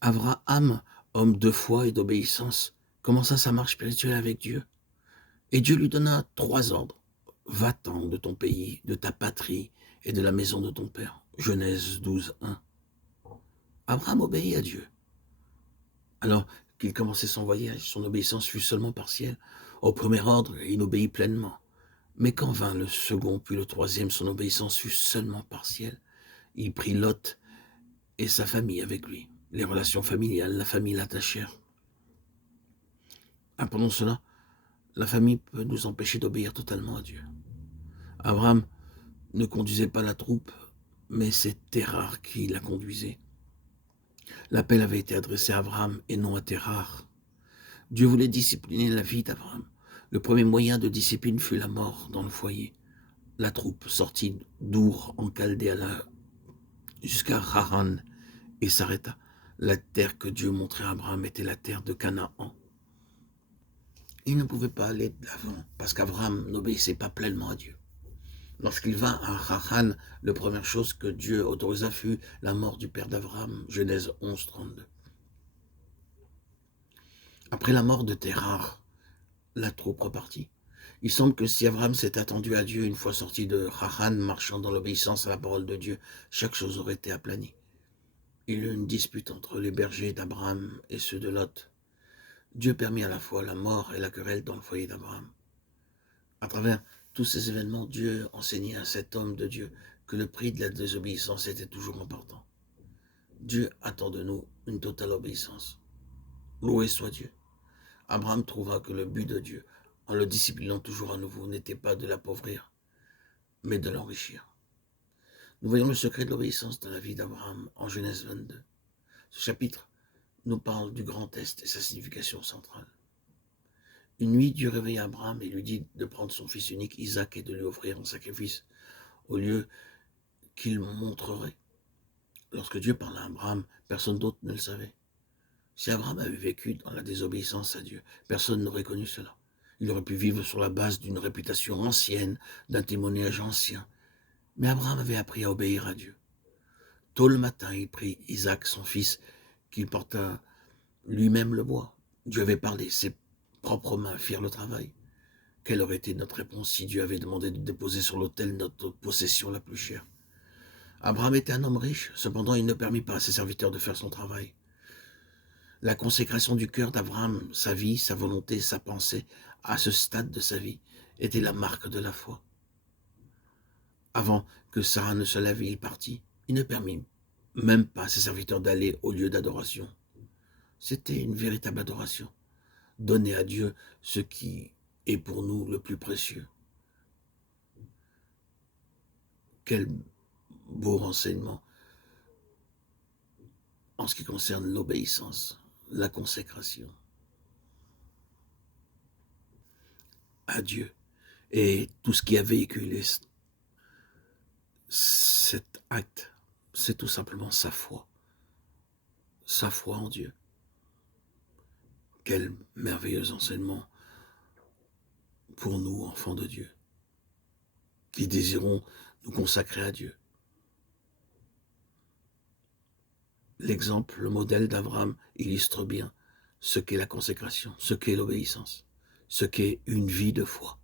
Abraham, homme de foi et d'obéissance, commença sa marche spirituelle avec Dieu. Et Dieu lui donna 3 ordres. Va-t'en de ton pays, de ta patrie et de la maison de ton père. Genèse 12, 1. Abraham obéit à Dieu. Alors qu'il commençait son voyage, son obéissance fut seulement partielle. Au premier ordre, il obéit pleinement. Mais quand vint le second, puis le troisième, son obéissance fut seulement partielle. Il prit Lot et sa famille avec lui. Les relations familiales, la famille l'attachèrent. Pendant cela, la famille peut nous empêcher d'obéir totalement à Dieu. Abraham ne conduisait pas la troupe, mais c'est Térar qui la conduisait. L'appel avait été adressé à Abraham et non à Térar. Dieu voulait discipliner la vie d'Abraham. Le premier moyen de discipline fut la mort dans le foyer. La troupe sortit d'Our en Chaldée jusqu'à Haran et s'arrêta. La terre que Dieu montrait à Abraham était la terre de Canaan. Il ne pouvait pas aller de l'avant parce qu'Abraham n'obéissait pas pleinement à Dieu. Lorsqu'il vint à Haran, la première chose que Dieu autorisa fut la mort du père d'Abraham, Genèse 11, 32. Après la mort de Térar, la troupe repartit. Il semble que si Abraham s'était attendu à Dieu une fois sorti de Haran, marchant dans l'obéissance à la parole de Dieu, chaque chose aurait été aplanie. Il y eut une dispute entre les bergers d'Abraham et ceux de Lot. Dieu permit à la fois la mort et la querelle dans le foyer d'Abraham. À travers tous ces événements, Dieu enseignait à cet homme de Dieu que le prix de la désobéissance était toujours important. Dieu attend de nous une totale obéissance. Loué soit Dieu. Abraham trouva que le but de Dieu, en le disciplinant toujours à nouveau, n'était pas de l'appauvrir, mais de l'enrichir. Nous voyons le secret de l'obéissance dans la vie d'Abraham en Genèse 22. Ce chapitre nous parle du Grand Est et sa signification centrale. Une nuit, Dieu réveilla Abraham et lui dit de prendre son fils unique, Isaac, et de lui offrir en sacrifice au lieu qu'il montrerait. Lorsque Dieu parla à Abraham, personne d'autre ne le savait. Si Abraham avait vécu dans la désobéissance à Dieu, personne n'aurait connu cela. Il aurait pu vivre sur la base d'une réputation ancienne, d'un témoignage ancien. Mais Abraham avait appris à obéir à Dieu. Tôt le matin, il prit Isaac, son fils, qu'il porta lui-même le bois. Dieu avait parlé, ses propres mains firent le travail. Quelle aurait été notre réponse si Dieu avait demandé de déposer sur l'autel notre possession la plus chère? Abraham était un homme riche, cependant il ne permit pas à ses serviteurs de faire son travail. La consécration du cœur d'Abraham, sa vie, sa volonté, sa pensée, à ce stade de sa vie, était la marque de la foi. Avant que Sarah ne se lève, il partit. Il ne permit même pas à ses serviteurs d'aller au lieu d'adoration. C'était une véritable adoration. Donner à Dieu ce qui est pour nous le plus précieux. Quel beau renseignement en ce qui concerne l'obéissance, la consécration à Dieu et tout ce qui a véhiculé cet acte, c'est tout simplement sa foi en Dieu. Quel merveilleux enseignement pour nous, enfants de Dieu, qui désirons nous consacrer à Dieu. L'exemple, le modèle d'Abraham illustre bien ce qu'est la consécration, ce qu'est l'obéissance, ce qu'est une vie de foi.